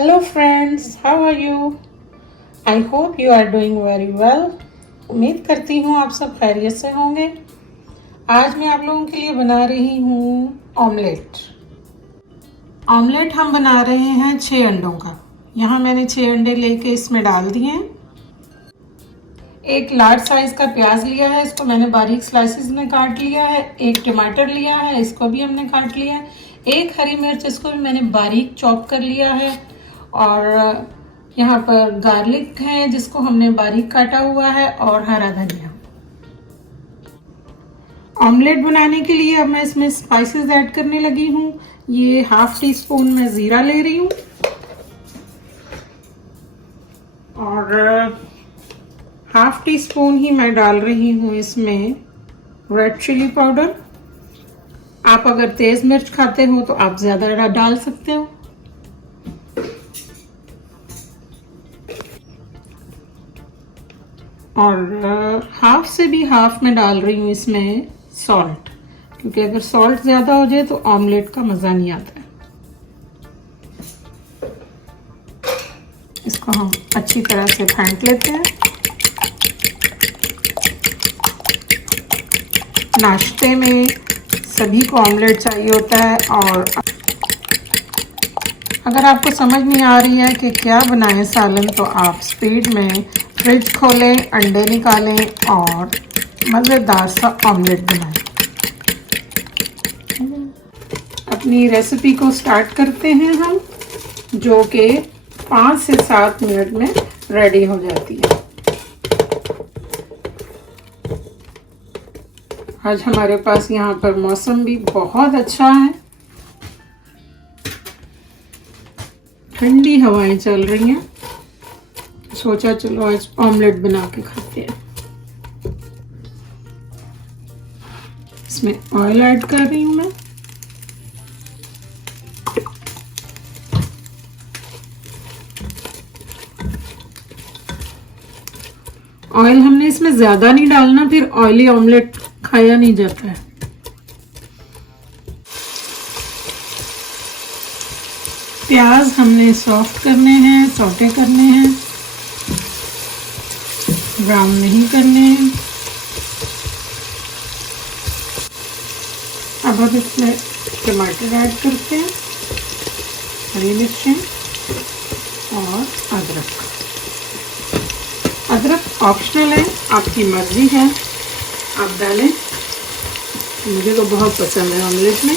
Hello friends, how are you? I hope you are doing very well. उम्मीद करती हूँ आप सब खैरियत से होंगे। आज मैं आप लोगों के लिए बना रही हूँ ऑमलेट। ऑमलेट हम बना रहे हैं 6 अंडों का। यहाँ मैंने 6 अंडे लेके इसमें डाल दिए हैं। एक लार्ज साइज का प्याज लिया है, इसको मैंने बारीक स्लाइसिस में काट लिया है। एक टमाटर लिया है, इसको भी हमने काट लिया है। एक हरी मिर्च, इसको भी मैंने बारीक चॉप कर लिया है। और यहाँ पर गार्लिक है जिसको हमने बारीक काटा हुआ है, और हरा धनिया। ऑमलेट बनाने के लिए अब मैं इसमें स्पाइसेस ऐड करने लगी हूँ। ये ½ टी स्पून मैं जीरा ले रही हूँ, और ½ टी स्पून ही मैं डाल रही हूँ इसमें रेड चिली पाउडर। आप अगर तेज मिर्च खाते हो तो आप ज्यादा डाल सकते हो। और हाफ से भी हाफ में डाल रही हूँ इसमें सॉल्ट, क्योंकि अगर सॉल्ट ज्यादा हो जाए तो ऑमलेट का मजा नहीं आता है। इसको हम अच्छी तरह से फेंट लेते हैं। नाश्ते में सभी को ऑमलेट चाहिए होता है, और अगर आपको समझ नहीं आ रही है कि क्या बनाएं सालन, तो आप स्पीड में फ्रिज खोलें, अंडे निकालें और मज़ेदार सा ऑमलेट बनाएं। अपनी रेसिपी को स्टार्ट करते हैं हम, जो कि 5 से 7 मिनट में रेडी हो जाती है। आज हमारे पास यहाँ पर मौसम भी बहुत अच्छा है, ठंडी हवाएं चल रही हैं। सोचा चलो आज ऑमलेट बना के खाते हैं। इसमें ऑयल ऐड कर रही हूँ मैं। ऑयल हमने इसमें ज्यादा नहीं डालना, फिर ऑयली ऑमलेट खाया नहीं जाता है। प्याज हमने सॉफ्ट करने हैं, सौटे करने हैं, ब्राउन नहीं करने हैं। अब हम इसमें टमाटर ऐड करते हैं, हरी मिर्चें और अदरक। अदरक ऑप्शनल है, आपकी मर्जी है, आप डालें। मुझे तो बहुत पसंद है ऑमलेट में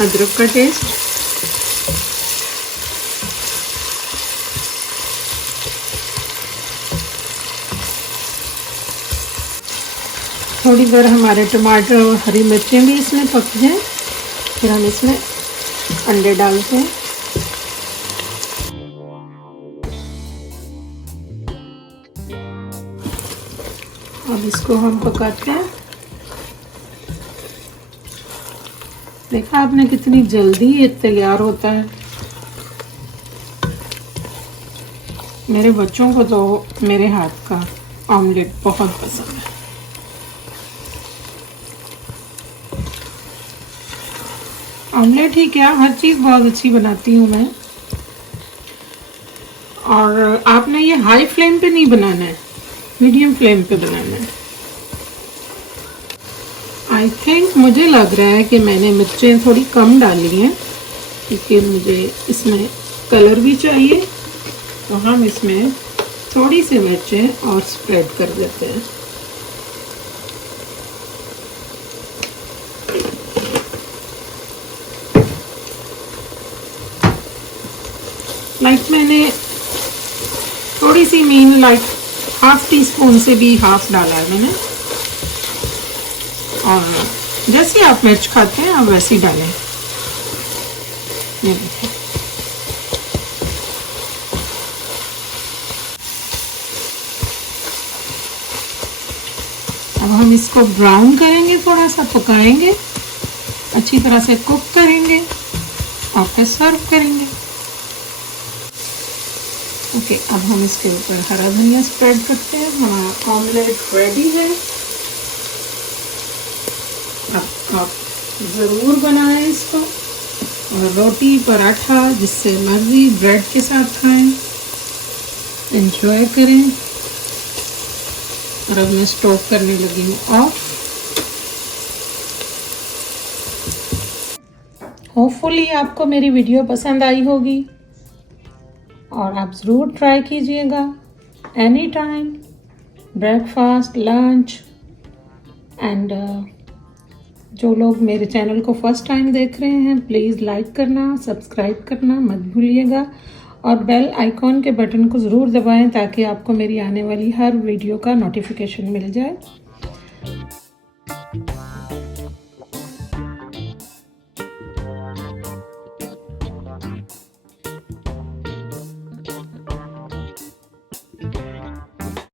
अदरक का टेस्ट। थोड़ी देर हमारे टमाटर और हरी मिर्चें भी इसमें पक जाएं, फिर हम इसमें अंडे डालते हैं। अब इसको हम पकाते हैं। देखा आपने कितनी जल्दी ये तैयार होता है। मेरे बच्चों को तो मेरे हाथ का ऑमलेट बहुत पसंद है। ऑमलेट ही क्या, हर चीज़ बहुत अच्छी बनाती हूँ मैं। और आपने ये हाई फ्लेम पे नहीं बनाना है, मीडियम फ्लेम पे बनाना है। आई थिंक, मुझे लग रहा है कि मैंने मिर्चें थोड़ी कम डाली हैं, क्योंकि मुझे इसमें कलर भी चाहिए। तो हम इसमें थोड़ी सी मिर्चें और स्प्रेड कर देते हैं। मैंने थोड़ी सी मीन ½ टी स्पून से भी हाफ डाला है मैंने। और जैसे आप मिर्च खाते हैं आप वैसे ही डालें। ये देखिए, अब हम इसको ब्राउन करेंगे, थोड़ा सा पकाएंगे, अच्छी तरह से कुक करेंगे और फिर सर्व करेंगे। ओके, अब हम इसके ऊपर हरा धनिया स्प्रेड करते हैं। हमारा ऑमलेट रेडी है। अब आप ज़रूर बनाएं इसको, और रोटी पराठा जिससे मर्जी ब्रेड के साथ खाएं, एंजॉय करें। और अब मैं स्टोव करने लगी हूँ ऑफ। होपफुली आपको मेरी वीडियो पसंद आई होगी और आप ज़रूर ट्राई कीजिएगा any time, breakfast, lunch. And जो लोग मेरे चैनल को फर्स्ट टाइम देख रहे हैं प्लीज़ लाइक करना, सब्सक्राइब करना मत भूलिएगा और बेल आइकॉन के बटन को ज़रूर दबाएं ताकि आपको मेरी आने वाली हर वीडियो का नोटिफिकेशन मिल जाए।